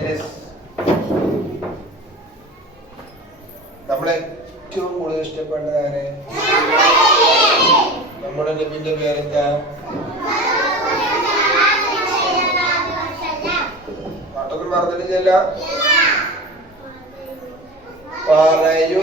Yes നമ്മളെ ഏറ്റവും കൂടുതൽ ഇഷ്ടപ്പെട്ടത് ആരെ? നമ്മുടെ നബിന്റെ പേരെന്താ? പാട്ടൊന്നും പറഞ്ഞിട്ടില്ല പറയൂ.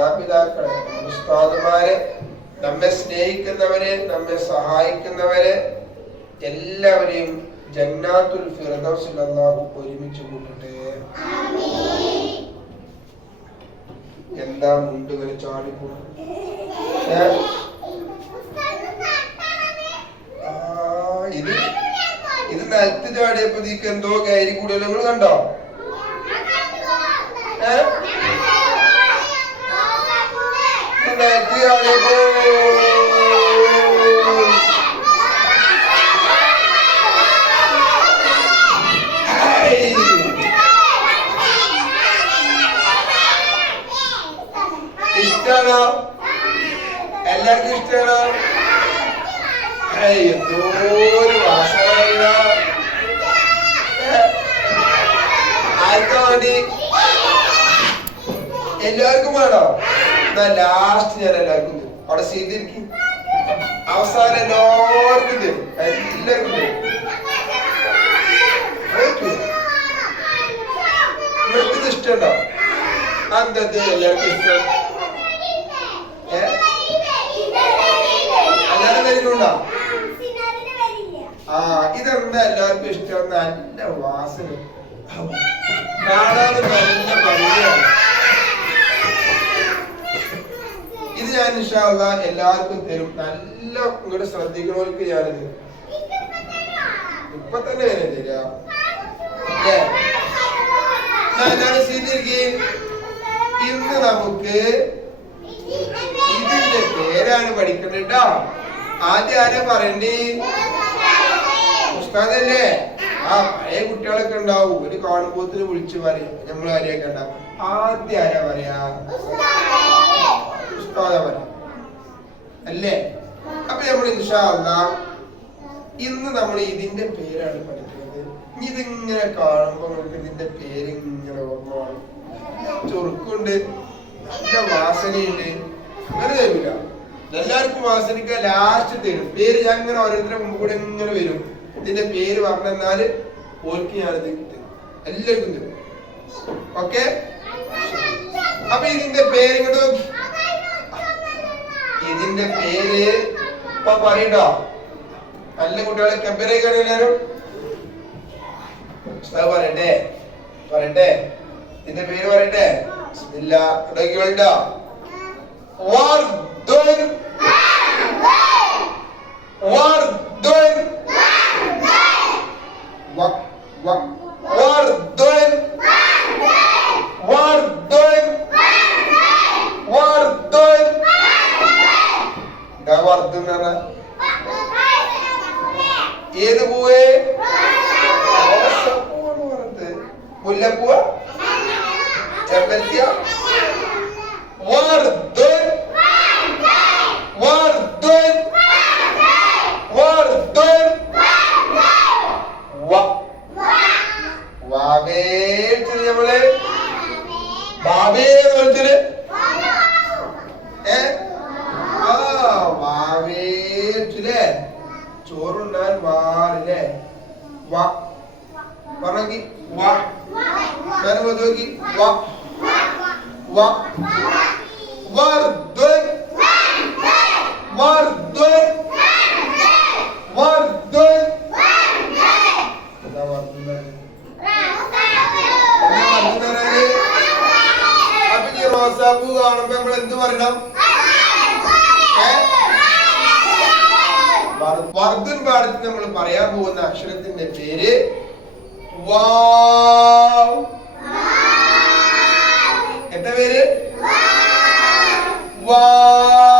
മാതാപിതാക്കളെ ഉസ്താദുമാരെ നമ്മെ സ്നേഹിക്കുന്നവരെ നമ്മെ സഹായിക്കുന്നവരെ എല്ലാവരെയും ജന്നാത്തുൽ ഫിർദൗസിൽ അല്ലാഹു ഒരുമിച്ച് കൂട്ടട്ടെ. എന്താ മുണ്ട് വരെ ചാടിപ്പോ ഇത് ഇത് നിലത്ത് ചാടിയപ്പോ ഇതിക്ക് എന്തോ കയറി കൂടുതൽ നിങ്ങൾ കണ്ടോ. ഏ? ഇത് നിലത്ത് ചാടിയപ്പോ ഐ! ഇഷ്ടാണോ എല്ലാവർക്കും ഇഷ്ടാണോ എന്തോ ഒരു വാസന അറിയില്ല. ഏ? ആർക്കാ വേണ്ടി എല്ലാവർക്കും വേണോ എന്നാ ലാസ്റ്റ് ഞാൻ എല്ലാവർക്കും തരും അവിടെ ചെയ്തിരിക്കും അവസാനം എല്ലാവർക്കും തരും എല്ലാവർക്കും തരും ഓക്കേ. നിങ്ങൾക്ക് ഇത് ഇഷ്ടമുണ്ടോ? അന്തത് എല്ലാവർക്കും ഇഷ്ടം? എല്ലാവരും വരുന്നുണ്ടോ ആ ഇതെന്താ എല്ലാവർക്കും ഇഷ്ടം? നല്ല വാസന. ഔ, കാണാനും നല്ല ഭംഗിയാണ് ഇത് ഞാൻ ഇൻഷാല്ല എല്ലാവർക്കും തരും. നല്ല ഇങ്ങോട്ട് ശ്രദ്ധിക്കണവർക്ക് ഞാനിത് ഇപ്പൊ തന്നെ വരെ തരാം. ഞാൻ ഇന്ന് നമുക്ക് ഇതിന്റെ പേരാണ് പഠിക്കുന്നത് കേട്ടോ ആദ്യം ആരാ പറയണ്ടേ? ഉസ്താദല്ലേ? ആ പഴയ കുട്ടികളൊക്കെ ഉണ്ടാവും. ഒരു കാണുമ്പോത്തിന് വിളിച്ചു പറയും. നമ്മൾ ആരെയൊക്കെ ഉണ്ടാവും ആദ്യം ആരാ പറയാ? ഉസ്താദ പറയാം അല്ലേ? അപ്പൊ നമ്മൾ ഇൻഷാല്ല ഇന്ന് നമ്മൾ ഇതിന്റെ പേരാണ് പഠിക്കുന്നത്. ഇതിങ്ങനെ കാണുമ്പോൾ നമുക്ക് ഇതിന്റെ പേര് ഇങ്ങനെ ഓർമ്മ ചൊറുക്കുണ്ട് നല്ല വാസനയുണ്ട്. അങ്ങനെ തരില്ല എല്ലാവർക്കും വാസനിക്ക ലാസ്റ്റ് തരും പേര് ഞാൻ ഇങ്ങനെ ഓരോരുത്തരുടെ മുമ്പ് കൂടെ ഇങ്ങനെ വരും. ഇതിന്റെ പേര് പറഞ്ഞാൽ ഓർക്ക് ഞാനത് കിട്ടും എല്ലാവർക്കും തരും. ഓക്കെ അപ്പൊ ഇതിന്റെ പേര് ഇങ്ങോട്ട് ഇതിന്റെ പേര് ഇപ്പൊ പറയണ്ടോ നല്ല കുട്ടികളെ കമ്പ്യൂട്ടർ എല്ലാരും പറയണ്ടേ പറയട്ടെ ഇതിന്റെ പേര് പറയട്ടെ. ഇടയ്ക്കുണ്ടോ വർദ്ധൻ വർദ്ധൻ വ- വ- വർദ്ധൻ വർദ്ധൻ വർദ്ധൻ എന്താ വർദ്ധൻ എന്ന് പറഞ്ഞാ ഏത് പൂവേ റോസാപ്പൂവാണ് പറഞ്ഞത് മുല്ലപ്പൂവ ചെമ്പരത്തിയ വർദ്ധൻ വർദ്ധൻ വർദ്ധൻ വ വാവേ വിളിച്ചത് നമ്മൾ ബാബേ എന്ന് വിളിച്ചത് ഏ ആ വാവേ വിളിച്ചില്ലേ ചോറുണ്ടാൻ വാറില്ലേ വ. പറഞ്ഞി വ. ഞാൻ നോക്കി വ വാ വർദ്ധ? വർദ്ധ വർദ്ധൻ എന്താ ഈ റോസാപ്പൂ കാണുമ്പോ നമ്മൾ എന്ത് പറയണം? വർദ്ധൻ പാടത്ത് നമ്മൾ പറയാൻ പോകുന്ന അക്ഷരത്തിന്റെ പേര് വാവ് എന്താ പേര്? വാവ്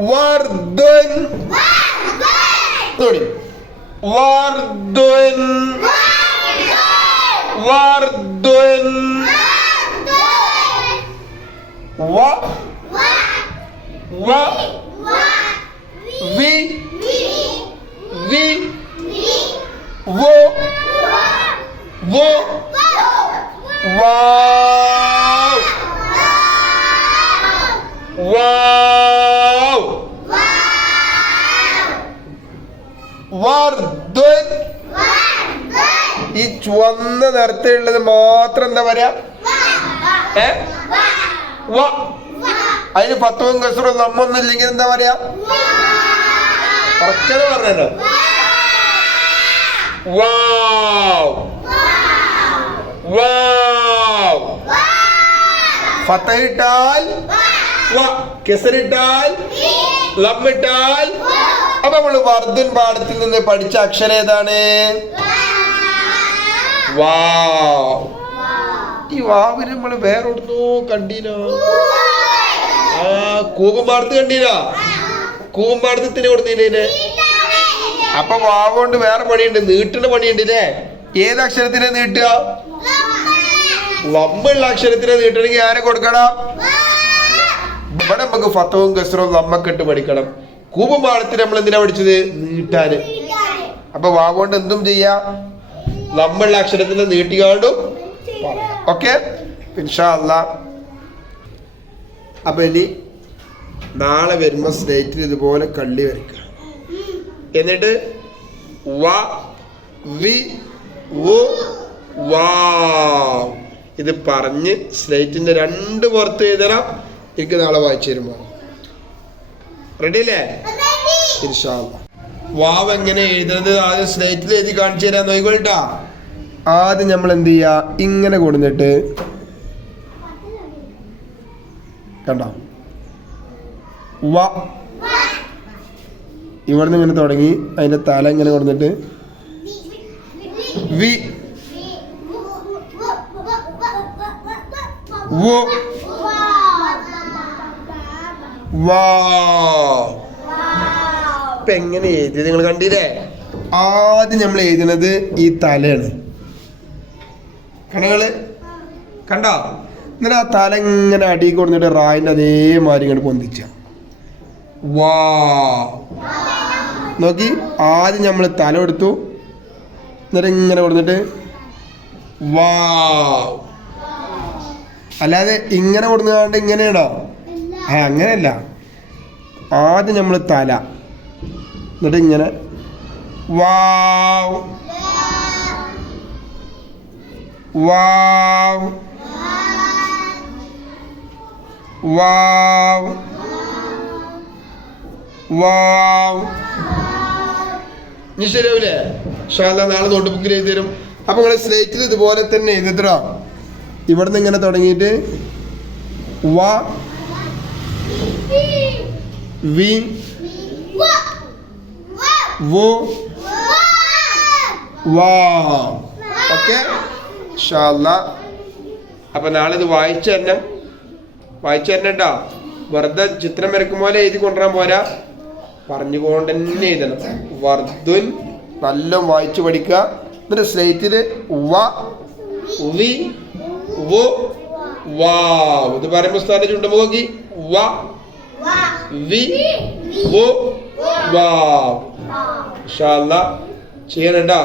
Warden. Sorry. Warden. Warden. Wa. Wa. ചുവന്ന നിറത്തിലുള്ളത് മാത്രം എന്താ പറയാ? ഏ? വ. അതിന് പത്തും കസറും നമ്മൊന്നും ഇല്ലെങ്കിൽ എന്താ പറയാ? ഉറക്കത് പറഞ്ഞല്ലോ ഫത്തഹിട്ടാൽ അപ്പൊ നമ്മൾ വർദ്ധൻ പാഠത്തിൽ നിന്ന് പഠിച്ച അക്ഷരം ഏതാണ്? വാവ് ഈ വാവിന് നമ്മൾ വേറെ എവിടുന്നോ കണ്ടീനോ? ആ കൂകുമ്പാടത്ത് കണ്ടീനാ? കൂകുമ്പാടത്തിന് കൊടുത്തില്ലേ അപ്പൊ വാവ് കൊണ്ട് വേറെ പണിയുണ്ട് നീട്ടുന്ന പണിയുണ്ട് അല്ലേ ഏത് അക്ഷരത്തിനെ നീട്ടുക? വമ്പുള്ള അക്ഷരത്തിനെ നീട്ടണമെങ്കിൽ ആരെ കൊടുക്കണം? ഇവിടെ നമുക്ക് ഫത്തവും കസറവും ലമ്മൊക്കെ ഇട്ട് പഠിക്കണം. കൂപമാടത്തിന് നമ്മൾ എന്തിനാ പഠിച്ചത്? നീട്ടാന്. അപ്പൊ വാവ് കൊണ്ട് എന്തും ചെയ്യാം. ലമ്മുള്ള അക്ഷരത്തിൽ നീട്ടിക്കാണ്ടും ഓക്കെ? ഇൻഷാല്ല അപ്പൊ ഇനി നാളെ വരുമ്പോ സ്ലേറ്റിൽ ഇതുപോലെ കള്ളി വരയ്ക്കുക. എന്നിട്ട് വ വി വു വാ. ഇത് പറഞ്ഞ് സ്ലേറ്റിന്റെ രണ്ട് പുറത്ത് എഴുതണം. എനിക്ക് നാളെ വായിച്ചു തരുമ്പോ. റെഡി അല്ലേ? ഇൻഷാല്ല വാവ് എങ്ങനെ എഴുതുന്നത് ആദ്യം സ്ലേറ്റിൽ എഴുതി കാണിച്ചു തരാൻ നോക്കിക്കോട്ടാ ആദ്യം നമ്മൾ എന്ത് ചെയ്യാ? ഇങ്ങനെ കൊടുത്തിട്ട് കണ്ടോ? വ. ഇവിടുന്ന് ഇങ്ങനെ തുടങ്ങി. അതിന്റെ തല ഇങ്ങനെ കൊടുത്തിട്ട് വി. വോ. വാ. ഇപ്പൊ എങ്ങനെ എഴുതിയത് നിങ്ങൾ കണ്ടില്ലേ? ആദ്യം നമ്മൾ എഴുതുന്നത് ഈ തലയാണ്. കണകൾ കണ്ടോ? എന്നിട്ട് ആ തല ഇങ്ങനെ അടി കൊടുത്തിട്ട് റായിന്റെ അതേമാതിരി ഇങ്ങോട്ട് പൊന്തിച്ച. വാ നോക്കി ആദ്യം നമ്മൾ തല എടുത്തു എന്നിട്ട് ഇങ്ങനെ കൊടുത്തിട്ട് വാ അല്ലാതെ ഇങ്ങനെ കൊടുക്കാണ്ട് ഇങ്ങനെയാണോ? ആ അങ്ങനെയല്ല. ആദ്യം നമ്മൾ തല. എന്നിട്ട് ഇങ്ങനെ വാവ്. വാവ്. വാവ്. വാവ്. ഇനി ശരിയാവില്ലേ ഷാല നാളെ നോട്ട് ബുക്കിൽ എഴുതി തരും അപ്പൊ നിങ്ങൾ സ്ലേറ്റിൽ ഇതുപോലെ തന്നെ എഴുതിട്ടോ ഇവിടുന്ന് ഇങ്ങനെ തുടങ്ങിയിട്ട് വ വി വു. വാ. ഓക്കെ? അപ്പൊ നാളെ ഇത് വായിച്ചു തരണം വായിച്ചു തരണട്ടോ വെറുതെ ചിത്രം വരക്കും പോലെ എഴുതി കൊണ്ടുവരാൻ പോരാ? പറഞ്ഞുകൊണ്ട് തന്നെ എഴുതണം. വർദ്ധുൻ നല്ല വായിച്ചു പഠിക്കുക. എന്നിട്ട് സ്ലേറ്റിൽ വ വി വു വാ. ഇത് പറയുമ്പോ സ്ഥാനം ചുണ്ടുമ്പോ നോക്കി. വ വി വു. വാ ചെയ്യണുണ്ടോ?